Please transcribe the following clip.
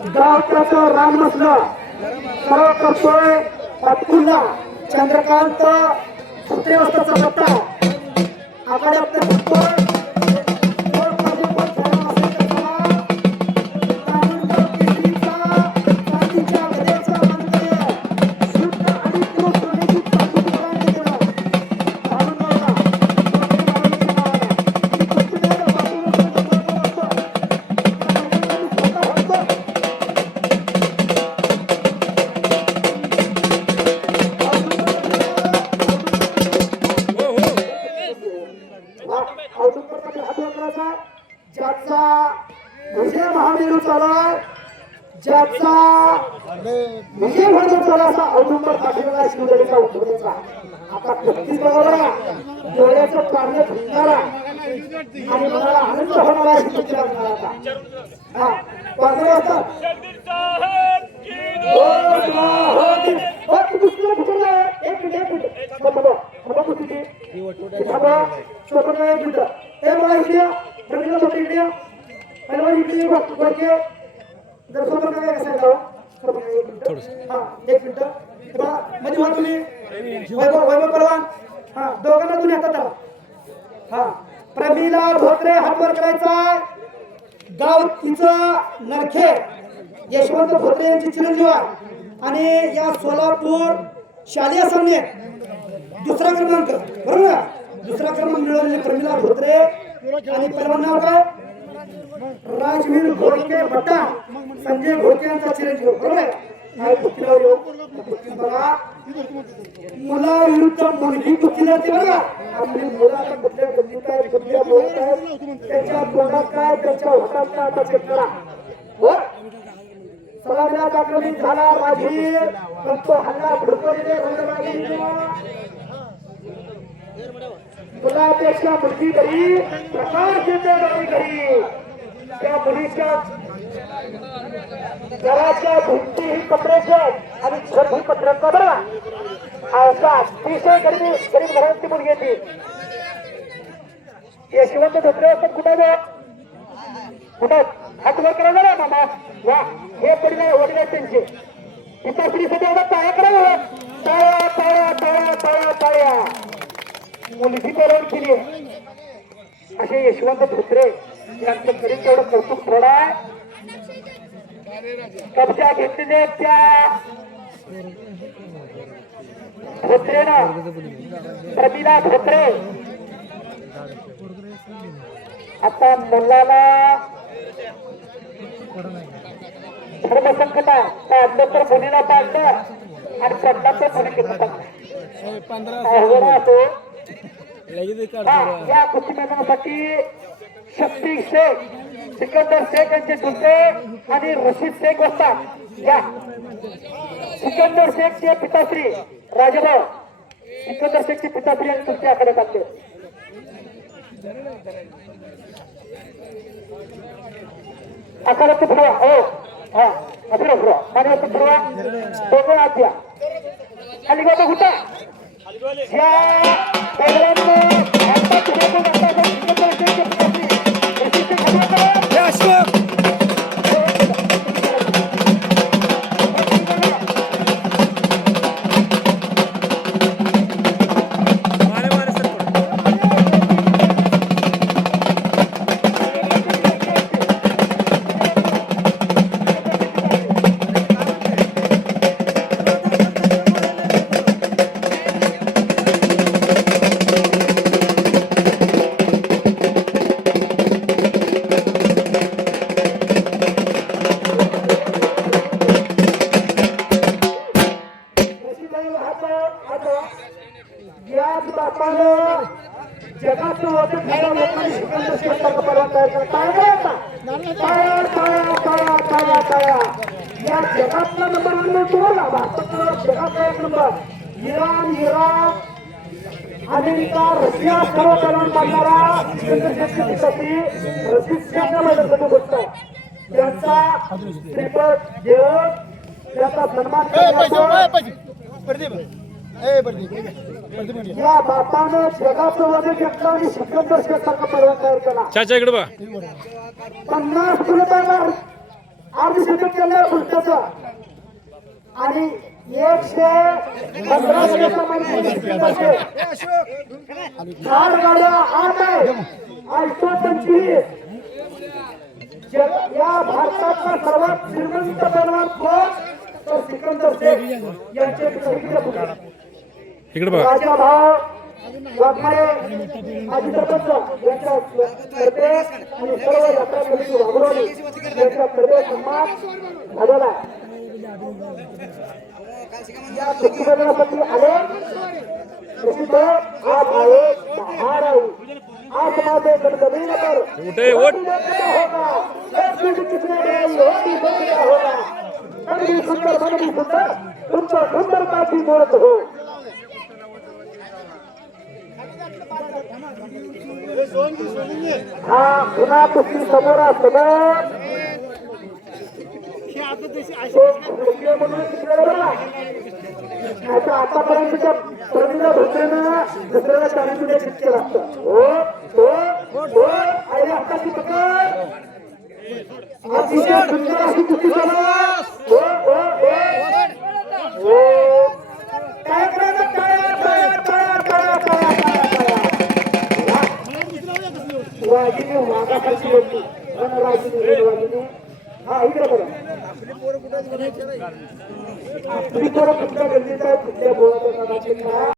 गावच्याचं रान मसलं सर्व करतोय अब्दुल्ला चंद्रकांत सुत्रे वाजताचा पत्ता आकडे आपल्या फुटतोय ज्याचा विजय महामेरू चालू ज्याचा विजय म्हणून चालू असा औदुंबर पाठीमागा शिवदरीचा उठवण्याचा आता नक्कीच बरोबर आहे डोळ्याचं पाणी फुटणारा आणि मनाला आनंद होणारा शिवदरी लागणार आता हा पांढरे असतात एक मिनिट रवींद्र मोठे इंडिया पहिलवान इकडे गोरके जर सोबत काय असायला एक मिनिट मध्ये व्हा तुम्ही वैभव परवान हा दोघांना तुम्ही हातात आला हा प्रमिला धोत्रे हातवर करायचा गाव तिचं नरखे यशवंत धोत्रे यांची चिरंजीव आहे आणि या सोलापूर शालेय सामन्यात दुसरा क्रमांक बरोबर दुसरा क्रमांक मिळवलेले प्रमिला धोत्रे आणि पहिलवान नाव काय राजवीर घोडके भट्टा संजय घोडके यांचा चिरंजीव बरोबर बघा मुला विरुद्ध मुलगी कुठली असते बघा आपली मुलाला कुठल्या गल्लीत काय कुठल्या बोलत आहे त्याच्या तोंडात काय त्याच्या हातात काय आता चेक करा हो सलामीला आक्रमित झाला राजवीर पण तो हल्ला भडकवलेले मुलापेक्षा मुलगी घरी प्रकार घेते घरी त्या मुलीच्या घराच्या भिंती ही पत्र्याच्या आणि घर ही पत्र्याचा बघा असा अतिशय गरीब घराची मुलगी ती यशवंत धोत्रे असतात कुठं कुठं हात वर करा ना मामा वा हे परिणाम वडील त्यांचे इतर स्त्रीसाठी एवढा टाळ्या करा टाळ्या टाळ्या टाळ्या टाळ्या टाळ्या मुलगी तयार केली असे यशवंत धोत्रे यांचं तरी तेवढं कौतुक थोडं आहे कब्जा घेतलेले त्या धोत्रेनं प्रमिला धोत्रे आता मुलाला धर्मसंकटा पाडलं तर मुलीला पाडलं आणि पडला तर मुली घेतला या कुस्ती मैदानासाठी शक्ती शेख सिकंदर शेख यांचे चुलते आणि रशीद शेख असतात या सिकंदर शेखचे पिताश्री राजभाऊ सिकंदर शेखचे पिताश्री आणि तुमच्या आकडे टाकले आकाराचे फिरवा हो हा फिरवा फिरवा पाण्यावरती फिरवा दोघं आत द्या खाली गोटा घुटा या जगातला नंबर आणून तुम्हाला भारताचा जगातला एक number Iran Iraq America Russia सर्व करून मानणारा रशीद शेखमध्ये गोष्ट त्यांचा श्रीपद देऊन त्याचा सन्मान या बापानं जगाचं वजन घेतलं आणि सिकंदर शेखसारखा पर्वत तयार केला. 50 किलो आठ अर्धशतक केलं फुलट्याचं आणि 115 गटाचा माणूस 4 गाड्या 8 आहे 825 या भारताचा सर्वात श्रीमंत पैलवान कोण तर सिकंदर शेख यांचे इकडे बघा राजा भाव वाघमारे माजी सरपंच यांच्या तर्फे आणि सर्व यात्रा कमिटी वाघरोली यांच्या तर्फे सन्मान झालेला आहे. या प्रतिबंधासाठी आले प्रसिद्ध आज आहे महाराज आसमाते गणगणीन पर उठे उठ होगा अगदी सुंदर मनदी सुंदर तुमचं सुंदरता ती बोलत हो. हा पुन्हा कुस्ती समोरासमोर आतापर्यंतच्या प्रवीणा भोसलेनं दुसऱ्याला चालू चितके लागतं हो हो हो आणि आताची पकड अतिशय सुंदर अशी कुस्ती समोर हो हो हो हो काय करायचं टाळ्या टाळ्या टाळ्या टाळ्या टाळ्या वाघिनी वाघासारखी होती वाघिनी हा इकडे बघा आपली पोरं कुठल्या गल्लीत आहे कुठल्या बोळाच्या